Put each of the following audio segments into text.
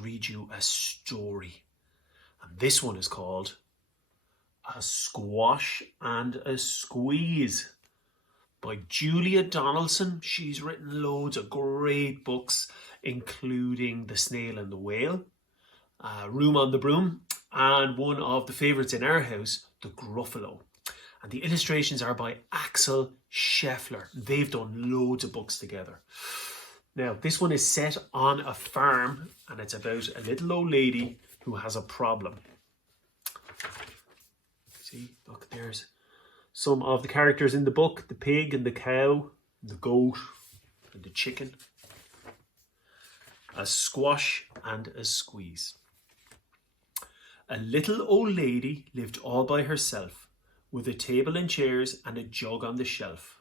read you a story. And this one is called A Squash and a Squeeze by Julia Donaldson. She's written loads of great books, including The Snail and the Whale, Room on the Broom, and one of the favourites in our house, The Gruffalo. And the illustrations are by Axel Scheffler. They've done loads of books together. Now, this one is set on a farm, and it's about a little old lady who has a problem. See, look, there's some of the characters in the book: the pig and the cow, the goat and the chicken. A squash and a squeeze. A little old lady lived all by herself, with a table and chairs and a jug on the shelf.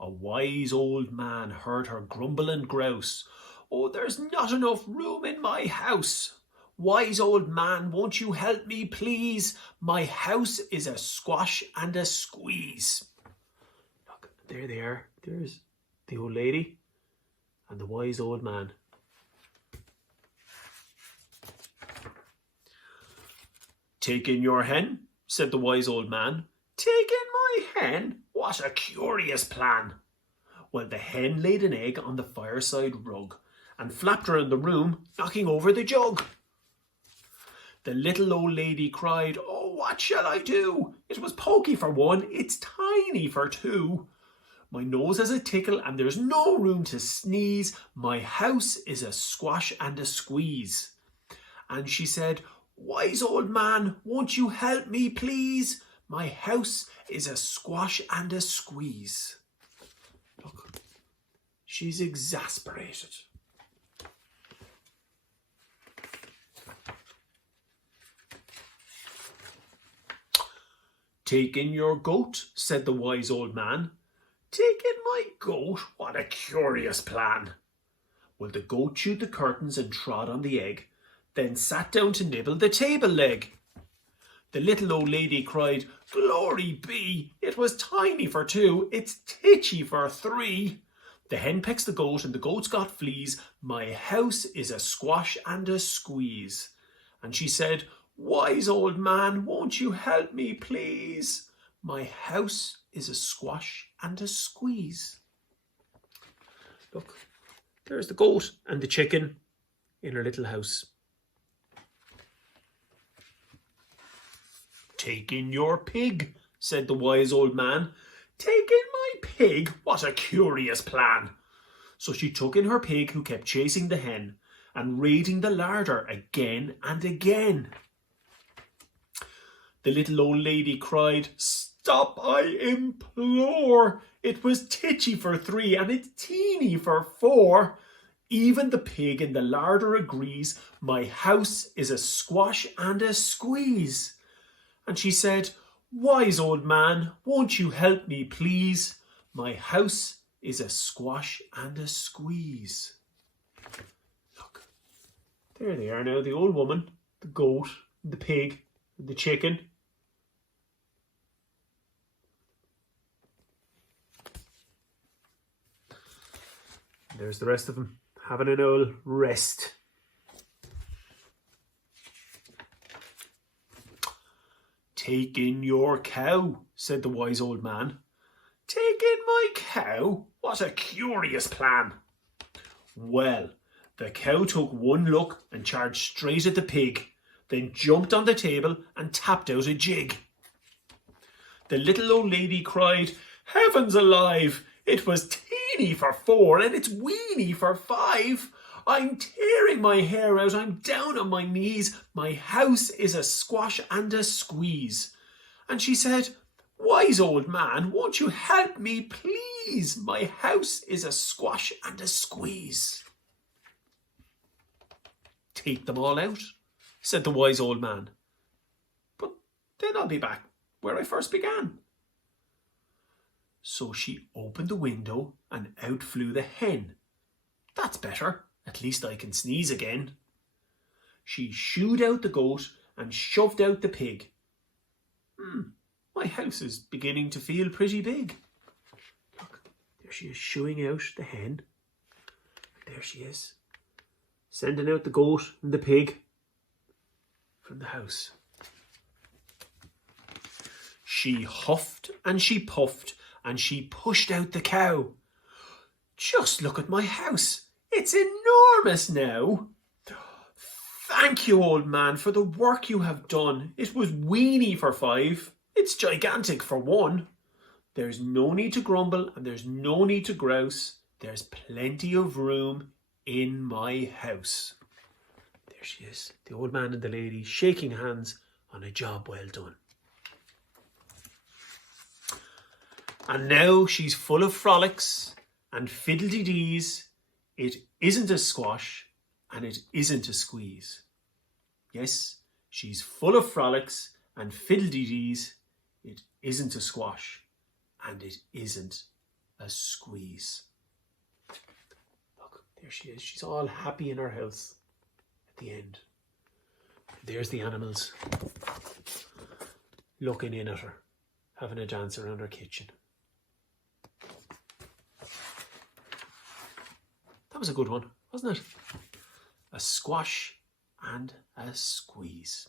A wise old man heard her grumble and grouse. "Oh, there's not enough room in my house. Wise old man, won't you help me, please? My house is a squash and a squeeze." Look, there they are. There's the old lady and the wise old man. "Take in your hen," said the wise old man. "Take in my hen? What a curious plan." Well, the hen laid an egg on the fireside rug and flapped around the room, knocking over the jug. The little old lady cried, "Oh, what shall I do? It was pokey for one, it's tiny for two. My nose has a tickle and there's no room to sneeze. My house is a squash and a squeeze." And she said, "Wise old man, won't you help me, please? My house is a squash and a squeeze." Look, she's exasperated. "Take in your goat," said the wise old man. "Take in my goat? What a curious plan." Well, the goat chewed the curtains and trod on the egg, then sat down to nibble the table leg. The little old lady cried, "Glory be, it was tiny for two, it's titchy for three. The hen pecks the goat and the goat's got fleas. My house is a squash and a squeeze." And she said, "Wise old man, won't you help me, please? My house is a squash and a squeeze." Look, there's the goat and the chicken in her little house. "Take in your pig," said the wise old man. "Take in my pig? What a curious plan." So she took in her pig, who kept chasing the hen and raiding the larder again and again. The little old lady cried, "Stop, I implore. It was titchy for three and it's teeny for four. Even the pig in the larder agrees. My house is a squash and a squeeze." And she said, "Wise old man, won't you help me, please? My house is a squash and a squeeze." Look, there they are now, the old woman, the goat, the pig, the chicken. There's the rest of them having an old rest. "Take in your cow," said the wise old man. "Take in my cow? What a curious plan." Well, the cow took one look and charged straight at the pig, then jumped on the table and tapped out a jig. The little old lady cried, "Heavens alive! It was teeny for four and it's weeny for five. I'm tearing my hair out, I'm down on my knees. My house is a squash and a squeeze." And she said, "Wise old man, won't you help me, please? My house is a squash and a squeeze." "Take them all out," said the wise old man. "But then I'll be back where I first began." So she opened the window and out flew the hen. "That's better. At least I can sneeze again." She shooed out the goat and shoved out the pig. My house is beginning to feel pretty big." Look, there she is shooing out the hen. There she is. sending out the goat and the pig from the house. She huffed and she puffed and she pushed out the cow. Just look at my house. It's enormous now. Thank you, old man, for the work you have done. It was weeny for 5. It's gigantic for 1. There's no need to grumble and there's no need to grouse. There's plenty of room in my house. There she is, the old man and the lady shaking hands on a job well done. And now she's full of frolics and fiddle-dee-dees. It isn't a squash and it isn't a squeeze. Yes, she's full of frolics and fiddle-dee-dees. It isn't a squash and it isn't a squeeze. Look, there she is. She's all happy in her house at the end. There's the animals looking in at her, having a dance around her kitchen. That was a good one, wasn't it? A squash and a squeeze.